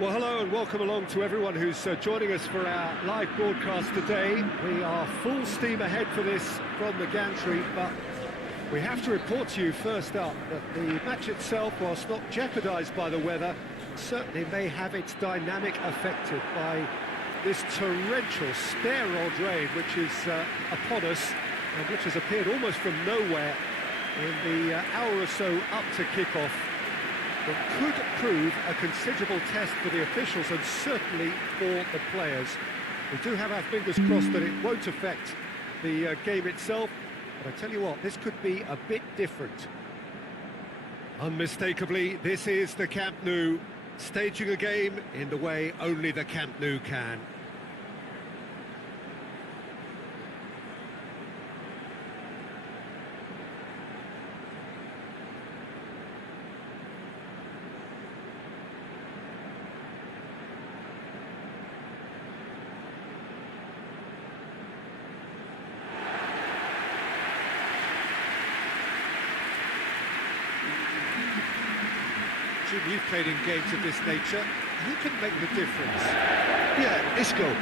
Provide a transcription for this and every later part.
Well, hello and welcome along to everyone who's joining us for our live broadcast today. We are full steam ahead for this from the gantry, but we have to report to you first up that the match itself, whilst not jeopardised by the weather, certainly may have its dynamic affected by this torrential stair-rod rain which is upon us and which has appeared almost from nowhere in the hour or so up to kick-off. It could prove a considerable test for the officials and certainly for the players. We do have our fingers crossed that it won't affect the game itself, but I tell you what, this could be a bit different. Unmistakably, this is the Camp Nou, staging a game in the way only the Camp Nou can. Jim, you've played in games of this nature. Who can make the difference? Yeah, Isco.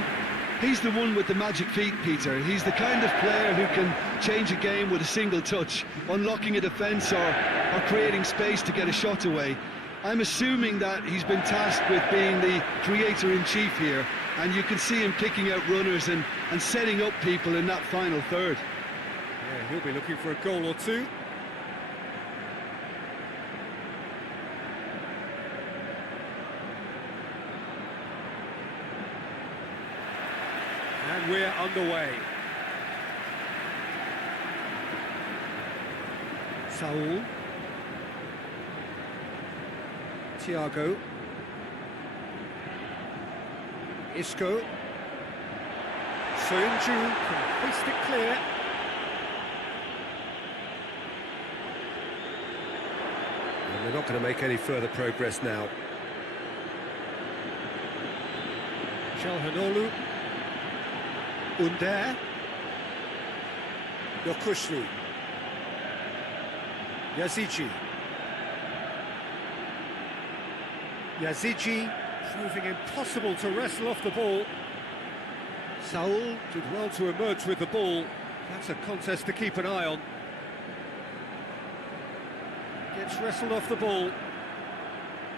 He's the one with the magic feet, Peter. He's the kind of player who can change a game with a single touch, unlocking a defence or creating space to get a shot away. I'm assuming that he's been tasked with being the creator-in-chief here, and you can see him picking out runners and setting up people in that final third. Yeah, he'll be looking for a goal or two. And we're underway. Saul. Thiago. Isco. Soyuncu can hoist it clear. And they're not going to make any further progress now. Çalhanoğlu. Under. Yokushlu. Yazici. Yazici proving impossible to wrestle off the ball. Saul did well to emerge with the ball. That's a contest to keep an eye on. Gets wrestled off the ball.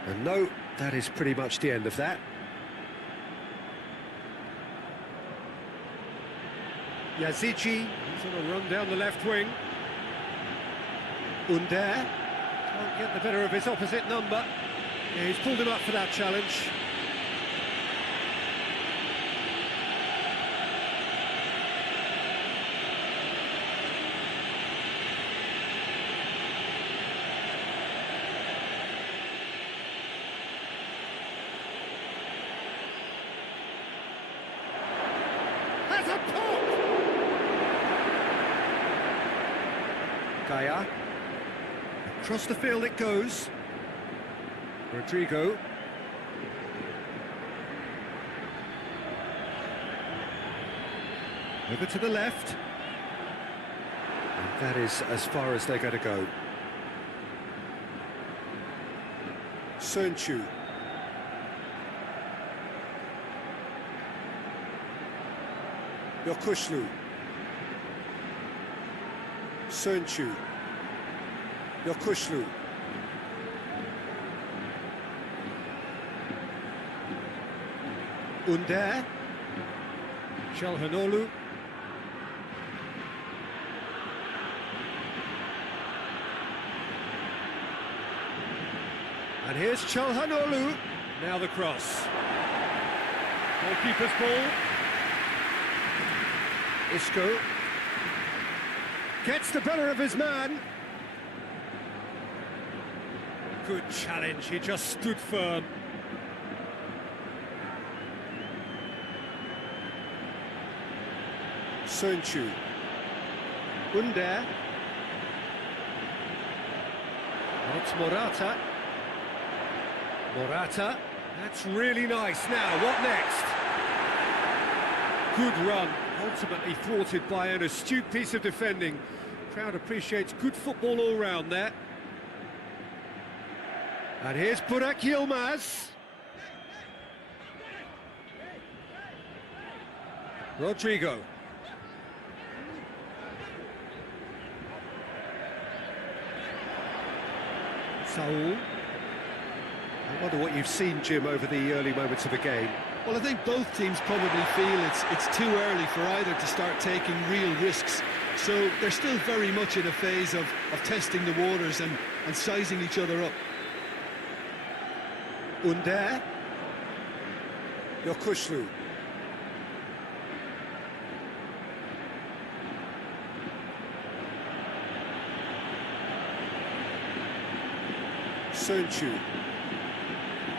And no, that is pretty much the end of that. Yazici, he's on a run down the left wing. Under can't get the better of his opposite number. Yeah, he's pulled him up for that challenge. Has a pop! Gaia. Across the field it goes. Rodrigo. Over to the left. And that is as far as they're going to go. Soyuncu. Yokushlu. Soyuncu. Yokushlu. Under. Çalhanoğlu. And here's Çalhanoğlu. Now the cross. Goalkeeper's ball. Isco. Gets the better of his man. Good challenge, he just stood firm. Soyuncu. Under. It's Morata. Morata. That's really nice. Now, what next? Good run, ultimately thwarted by an astute piece of defending. Crowd appreciates good football all round there. And here's Burak Yilmaz. Rodrigo. Saul. I wonder what you've seen, Jim, over the early moments of the game. Well, I think both teams probably feel it's too early for either to start taking real risks. So they're still very much in a phase of testing the waters and sizing each other up. Under. Yokushlu. Sönchu.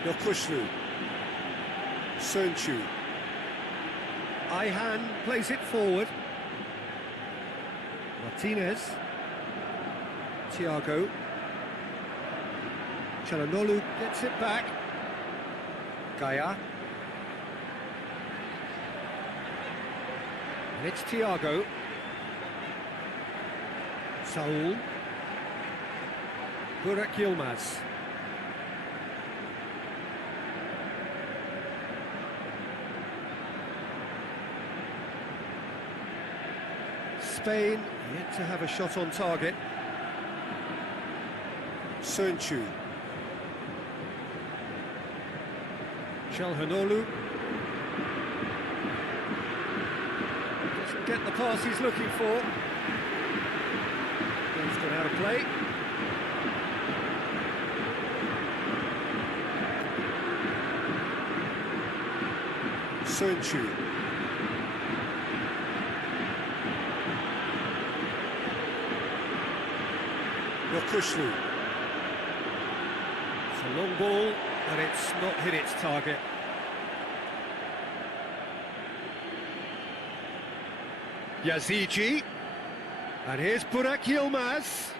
Yokushlu. Sönchu. Ayhan plays it forward. Martinez. Thiago. Çalhanoğlu gets it back. Gaia. And it's Thiago. Saul. Burak Yilmaz. Spain yet to have a shot on target. Sönchu. Çalhanoğlu. Doesn't get the pass he's looking for. He's got out of play. Sönchu. Yokushlu. It's a long ball, but it's not hit its target. Yazici. And here's Burak Yilmaz.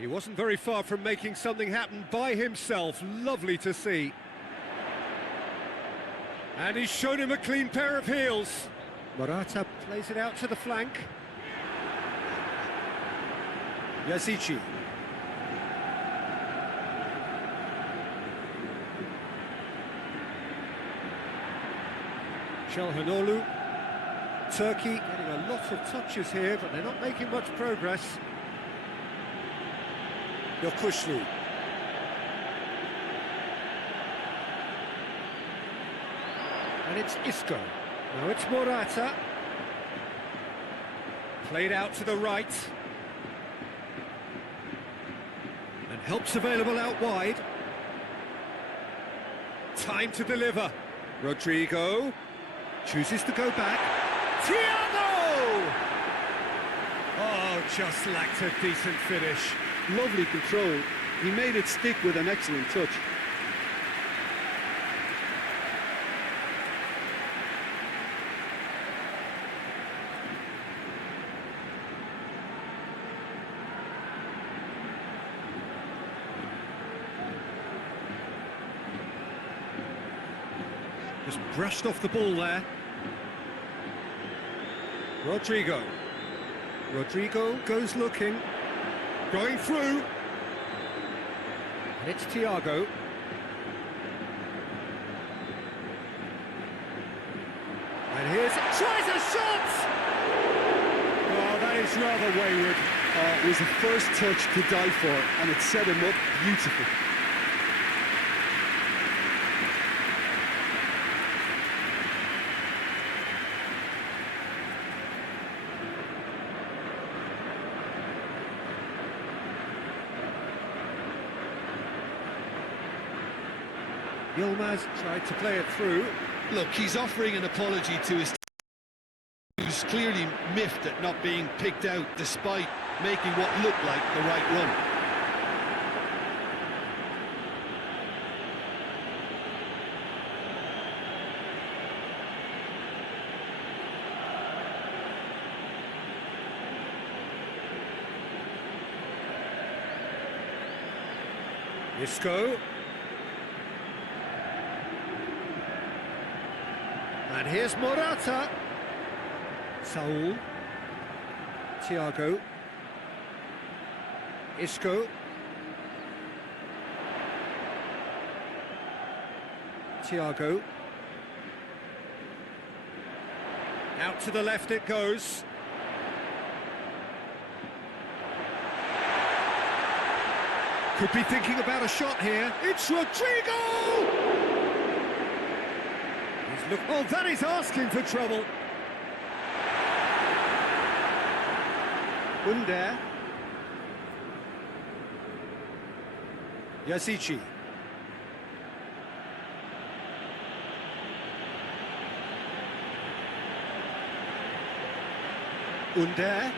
He wasn't very far from making something happen by himself. Lovely to see. And he's shown him a clean pair of heels. Morata plays it out to the flank. Yazici. Çalhanoğlu. Turkey getting a lot of touches here, but they're not making much progress. Yokushlu. And it's Isco. Now it's Morata. Played out to the right. And help's available out wide. Time to deliver. Rodrigo chooses to go back. Thiago! Oh, just lacked a decent finish. Lovely control. He made it stick with an excellent touch. Just brushed off the ball there. Rodrigo. Rodrigo goes looking. Going through. And it's Thiago. And here's... tries a shot! Oh, that is rather wayward. It was the first touch to die for, and it set him up beautifully. Yilmaz tried to play it through. Look, he's offering an apology to his team, who's clearly miffed at not being picked out despite making what looked like the right run. Isco. And here's Morata. Saul. Thiago. Isco. Thiago. Out to the left it goes. Could be thinking about a shot here. It's Rodrigo! Oh, that is asking for trouble. Under. Yazici. Under.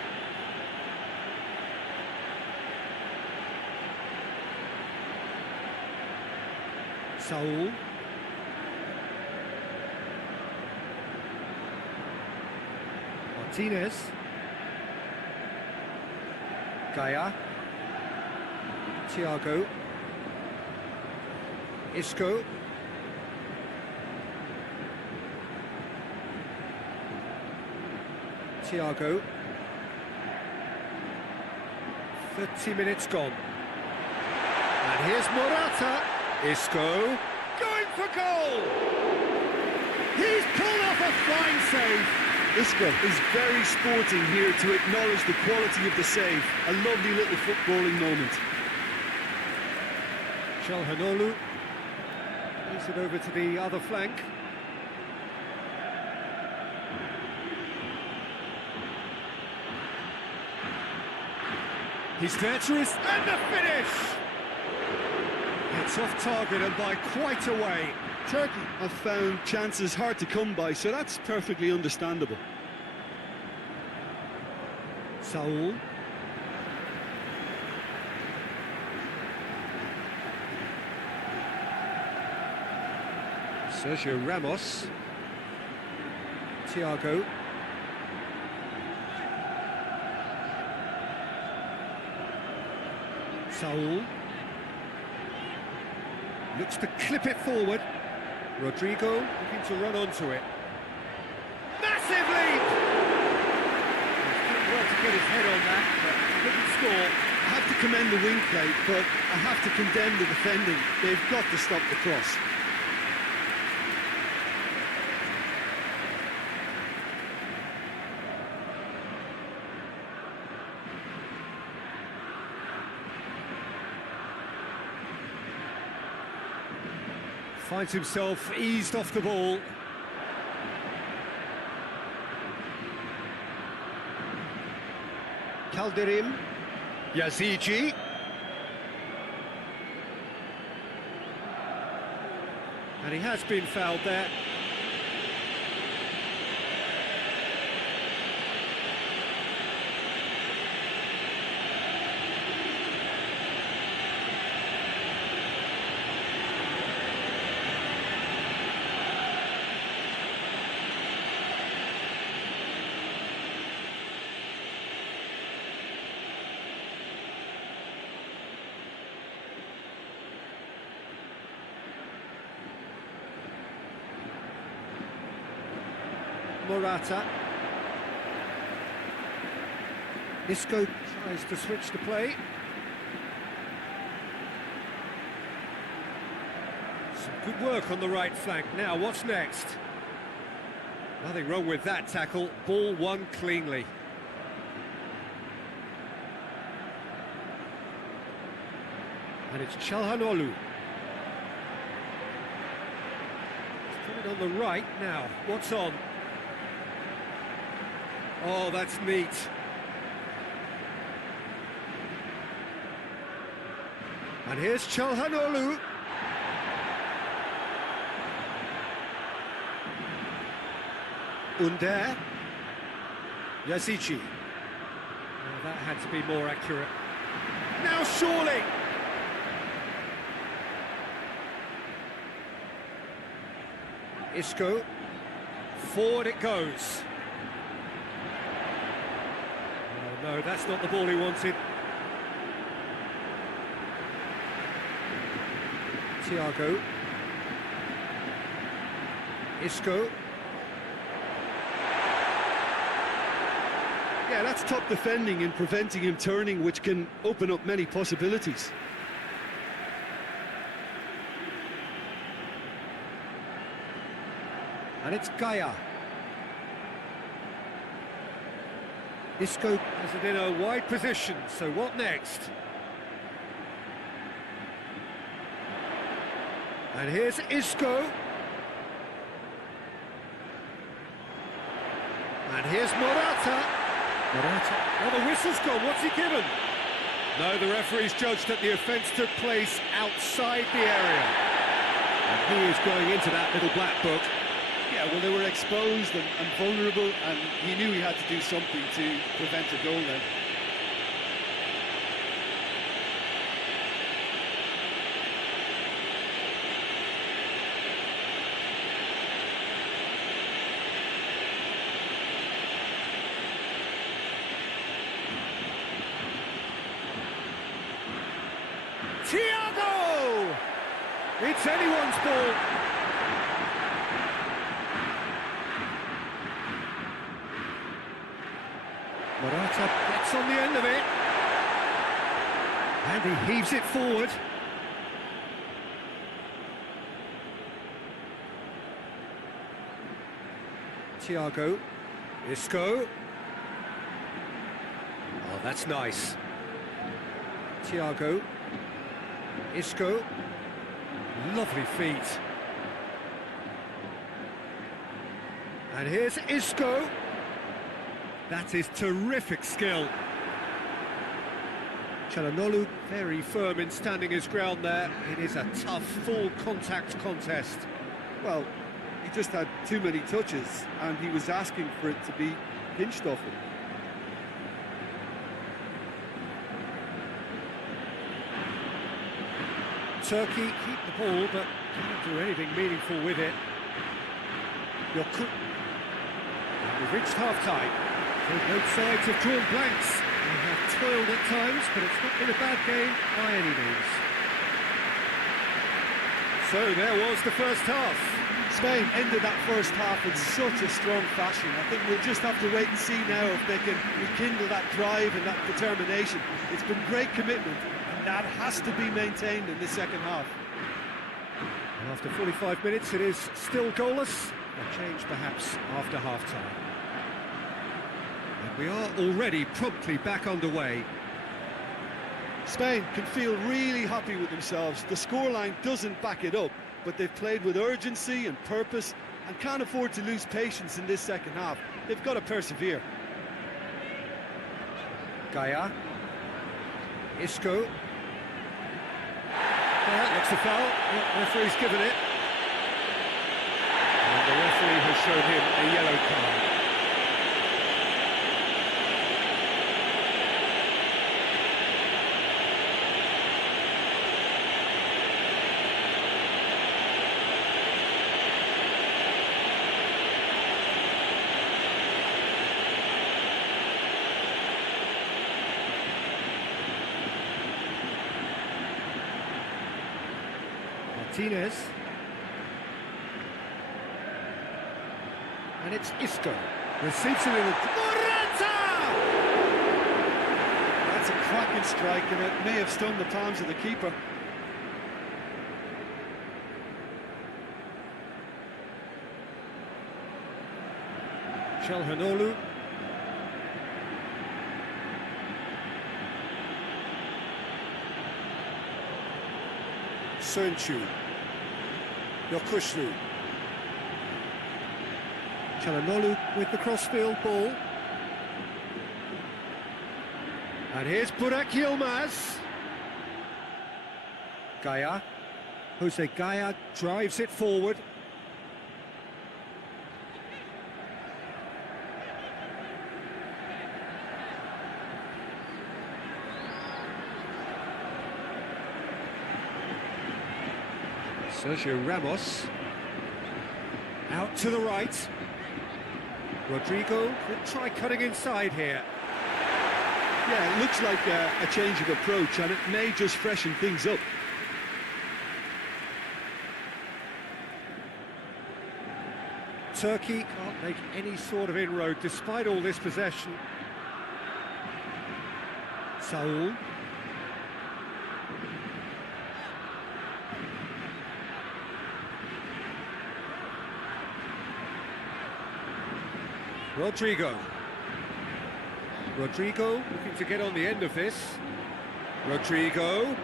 Saul. Martinez. Gaia. Thiago. Isco. Thiago. 30 minutes gone. And here's Morata. Isco. Going for goal! He's pulled off a fine save. Isco is very sporting here to acknowledge the quality of the save. A lovely little footballing moment. Çalhanoğlu plays it over to the other flank. He's there to his... and the finish! It's off target and by quite a way. Turkey have found chances hard to come by, so that's perfectly understandable. Saul. Sergio Ramos. Thiago. Saul. Looks to clip it forward. Rodrigo looking to run onto it. Massive leap! He's done well to get his head on that, but couldn't score. I have to commend the wing play, but I have to condemn the defending. They've got to stop the cross. Finds himself eased off the ball. Calderim. Yazici. And he has been fouled there. Morata. Isco tries to switch the play. Some good work on the right flank. Now, what's next? Nothing wrong with that tackle. Ball won cleanly. And it's Çalhanoğlu. He's coming on the right now. What's on? Oh, that's neat. And here's Çalhanoğlu. Under. Yazici. Oh, that had to be more accurate. Now surely! Isco. Forward it goes. No, that's not the ball he wanted. Thiago. Isco. Yeah, that's top defending and preventing him turning, which can open up many possibilities. And it's Gaia. Isco has it in a wide position, so what next? And here's Isco. And here's Morata. Oh, the whistle's gone, what's he given? No, the referee's judged that the offence took place outside the area. And he is going into that little black book. Yeah, well, they were exposed and vulnerable, and he knew he had to do something to prevent a goal then. Thiago! It's anyone's ball. Morata gets on the end of it. And he heaves it forward. Thiago. Isco. Oh, that's nice. Thiago. Isco. Lovely feet. And here's Isco. That is terrific skill. Çalhanoğlu very firm in standing his ground there. It is a tough, full contact contest. Well, he just had too many touches, and he was asking for it to be pinched off him. Turkey keep the ball, but can't do anything meaningful with it. We've reached half-time. So both sides have drawn blanks. They have toiled at times, but it's not been a bad game by any means. So there was the first half. Spain ended that first half in such a strong fashion. I think we'll just have to wait and see now if they can rekindle that drive and that determination. It's been great commitment, and that has to be maintained in the second half. And after 45 minutes, it is still goalless. A change perhaps after half-time. And we are already promptly back underway. Spain can feel really happy with themselves. The scoreline doesn't back it up, but they've played with urgency and purpose and can't afford to lose patience in this second half. They've got to persevere. Gaia. Isco. Well, looks a foul. The referee's given it. And the referee has shown him a yellow card. Martinez. And it's Isco. Receives it in the... Morata! That's a cracking strike, and it may have stung the palms of the keeper. Çalhanoğlu. Sönçü. Yokuşlu. Çalhanoğlu with the crossfield ball. And here's Burak Yilmaz. Gaia. Jose Gaia drives it forward. Sergio Ramos. Out to the right. Rodrigo could try cutting inside here. Yeah, it looks like a change of approach, and it may just freshen things up. Turkey can't make any sort of inroad despite all this possession. Saul. Rodrigo. Rodrigo looking to get on the end of this. Rodrigo.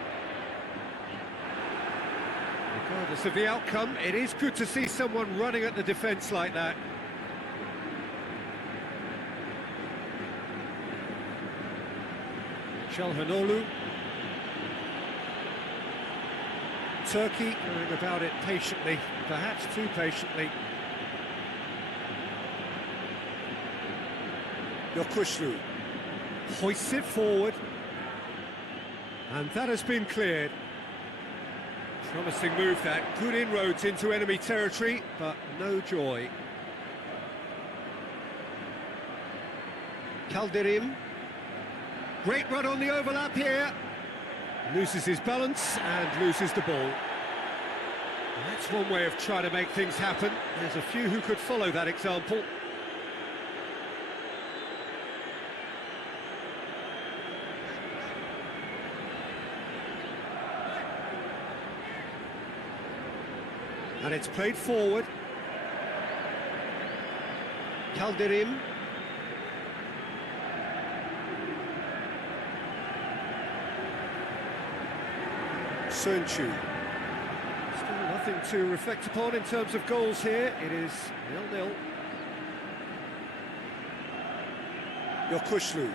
Regardless of the outcome, it is good to see someone running at the defence like that. Çalhanoğlu. Turkey going about it patiently, perhaps too patiently. Yokuşlu hoists it forward, and that has been cleared. Promising move that, good inroads into enemy territory, but no joy. Calderim, great run on the overlap here. Loses his balance and loses the ball. And that's one way of trying to make things happen. There's a few who could follow that example. And it's played forward. Calderim. Sönchu. Still nothing to reflect upon in terms of goals here. It is 0-0. Yokuşlu.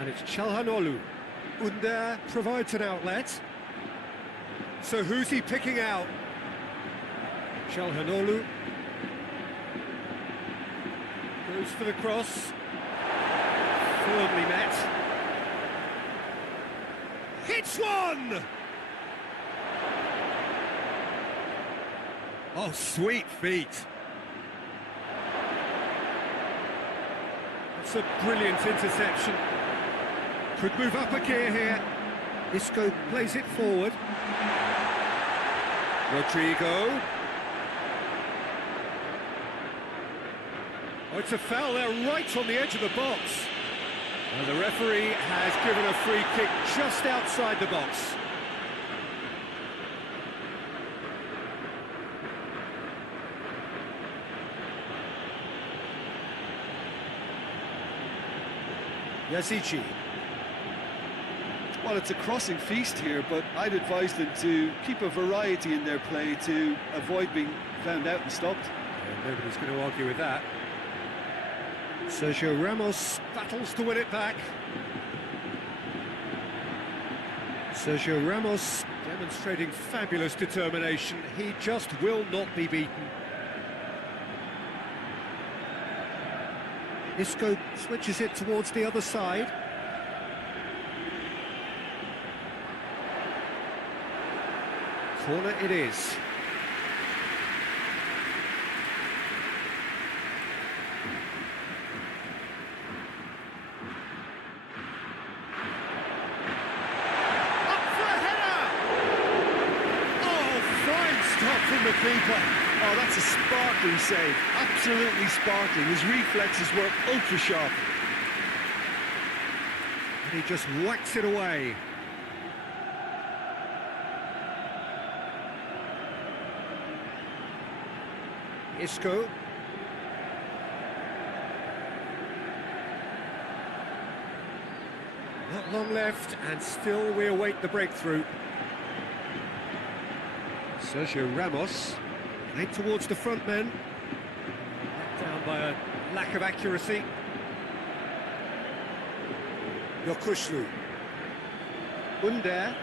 And it's Çalhanoğlu. Under provides an outlet. So who's he picking out? Çalhanoğlu. Goes for the cross. Firmly met. Hits one! Oh, sweet feet. That's a brilliant interception. Could move up a gear here. Isco plays it forward. Rodrigo. Oh, it's a foul there right on the edge of the box. And the referee has given a free kick just outside the box. Yazici. Well, it's a crossing feast here, but I'd advise them to keep a variety in their play to avoid being found out and stopped. Yeah, nobody's going to argue with that. Sergio Ramos battles to win it back. Sergio Ramos demonstrating fabulous determination. He just will not be beaten. Isco switches it towards the other side. Corner it is. From the keeper. Oh, that's a sparkling save. Absolutely sparkling. His reflexes were ultra sharp. And he just whacks it away. Isco. Not long left, and still we await the breakthrough. Sergio Ramos, played towards the front men. Down by a lack of accuracy. Yokuşlu. Under.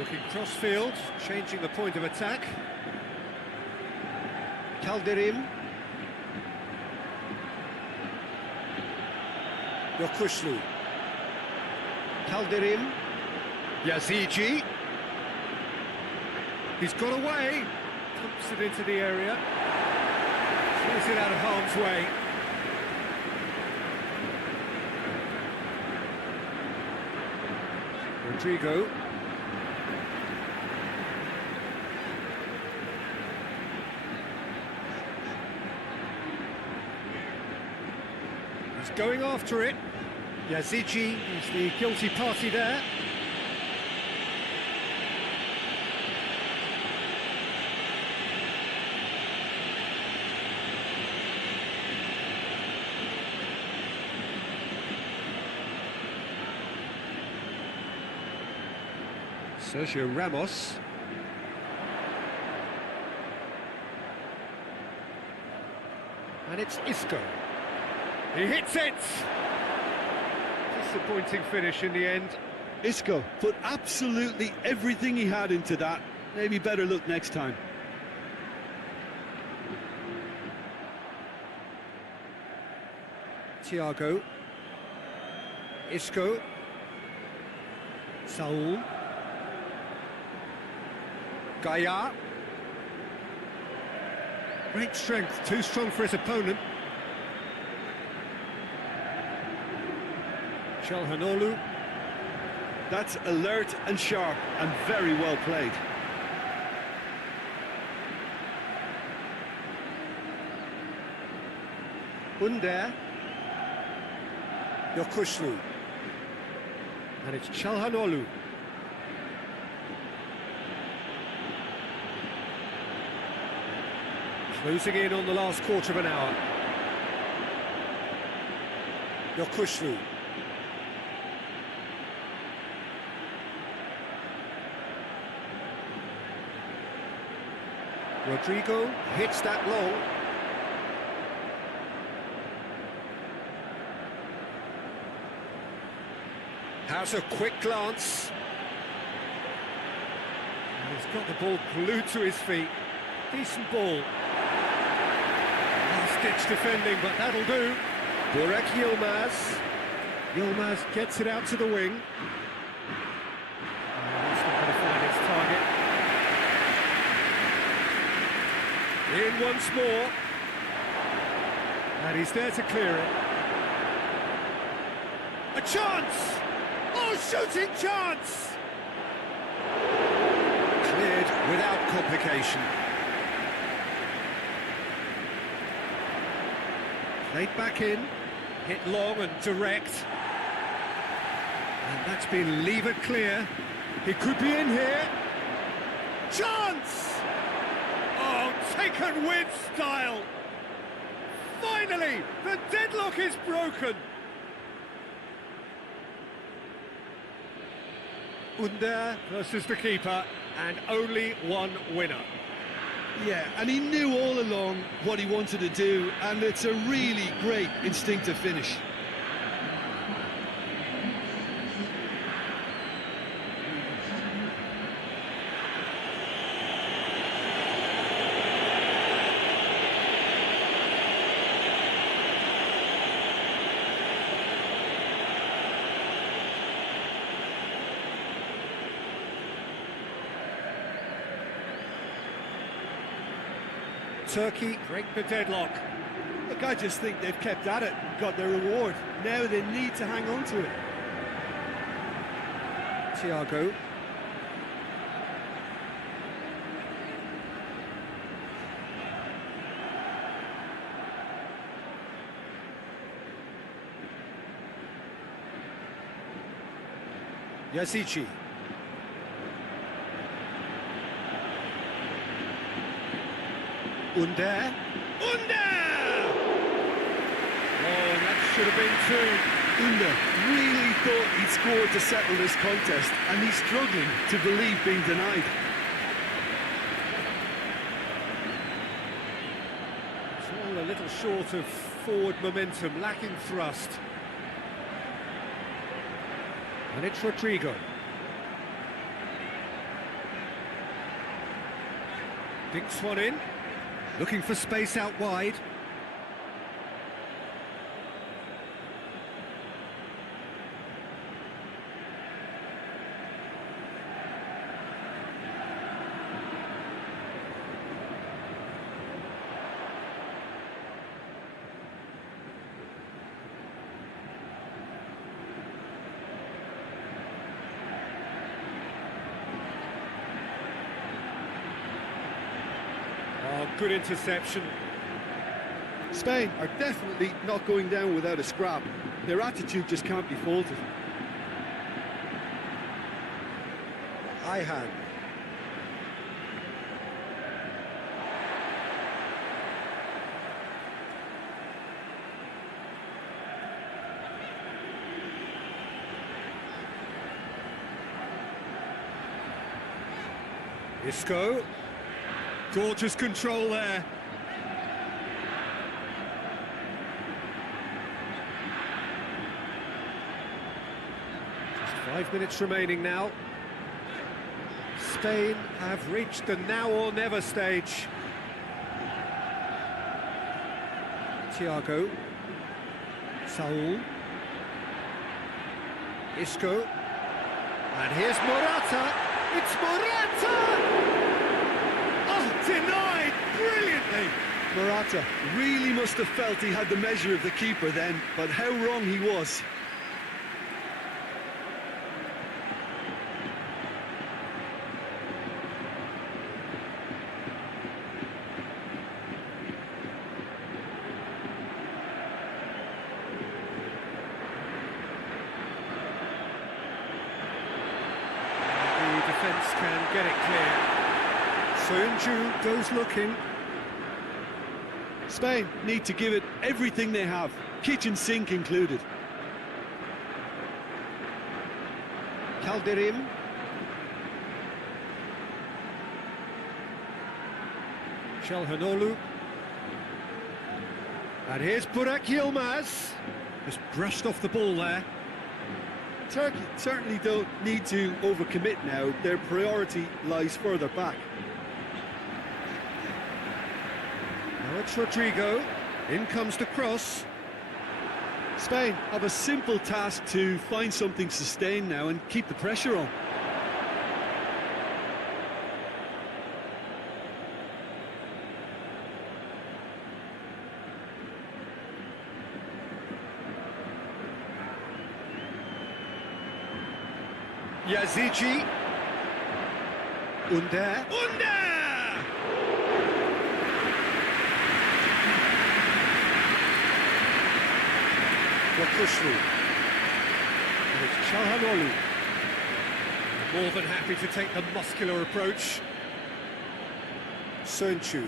Looking cross-field, changing the point of attack. Calderim. Yokuşlu. Calderim. Yazici. He's got away, pumps it into the area, clears it out of harm's way. Rodrigo. He's going after it. Yazici is the guilty party there. Sergio Ramos. And it's Isco. He hits it! Disappointing finish in the end. Isco put absolutely everything he had into that. Maybe better luck next time. Thiago. Isco. Saul. Gaia. Great strength, too strong for his opponent. Çalhanoğlu. That's alert and sharp and very well played. Under. Yokuşlu. And it's Çalhanoğlu. Closing in on the last quarter of an hour. Yokuşlu. Rodrigo hits that long. Has a quick glance. And he's got the ball glued to his feet. Decent ball. Last-ditch defending, but that'll do. Burak Yilmaz. Yilmaz gets it out to the wing. That's not going to find its target. In once more. And he's there to clear it. A chance! Oh, shooting chance! Cleared without complication. Played back in, hit long and direct. And that's been levered clear. He could be in here. Chance! Oh, taken with style. Finally, the deadlock is broken. Under versus the keeper, and only one winner. Yeah, and he knew all along what he wanted to do, and it's a really great instinctive finish. Turkey break the deadlock. Look, I just think they've kept at it, got their reward. Now they need to hang on to it. Thiago. Yazici. Under. Oh, that should have been two. Under really thought he'd scored to settle this contest, and he's struggling to believe being denied. It's all a little short of forward momentum, lacking thrust. And it's Rodrigo. Dinks one in. Looking for space out wide. Oh, good interception. Spain are definitely not going down without a scrap. Their attitude just can't be faulted. Ayhan. Isco. Gorgeous control there. Just 5 minutes remaining now. Spain have reached the now or never stage. Thiago. Saul. Isco. And here's Morata. It's Morata! Oh, denied brilliantly! Morata really must have felt he had the measure of the keeper then, but how wrong he was. Defence can get it clear. Soyuncu goes looking. Spain need to give it everything they have, kitchen sink included. Calderim. Çalhanoğlu. And here's Burak Yilmaz. Just brushed off the ball there. Turkey certainly don't need to overcommit now. Their priority lies further back. Now it's Rodrigo. In comes the cross. Spain have a simple task to find something sustained now and keep the pressure on. Yazici. Under. Yakushlu. And it's Çalhanoğlu. More than happy to take the muscular approach. Soyuncu.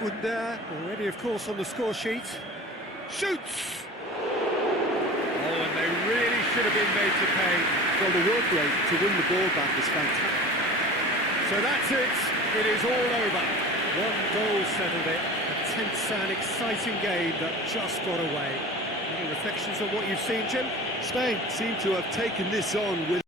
Under, already of course on the score sheet. Shoots! Oh, and they really should have been made to pay. Well, the work rate to win the ball back is fantastic. So that's it. It is all over. One goal settled it. A tense and exciting game that just got away. Any reflections on what you've seen, Jim? Spain seem to have taken this on with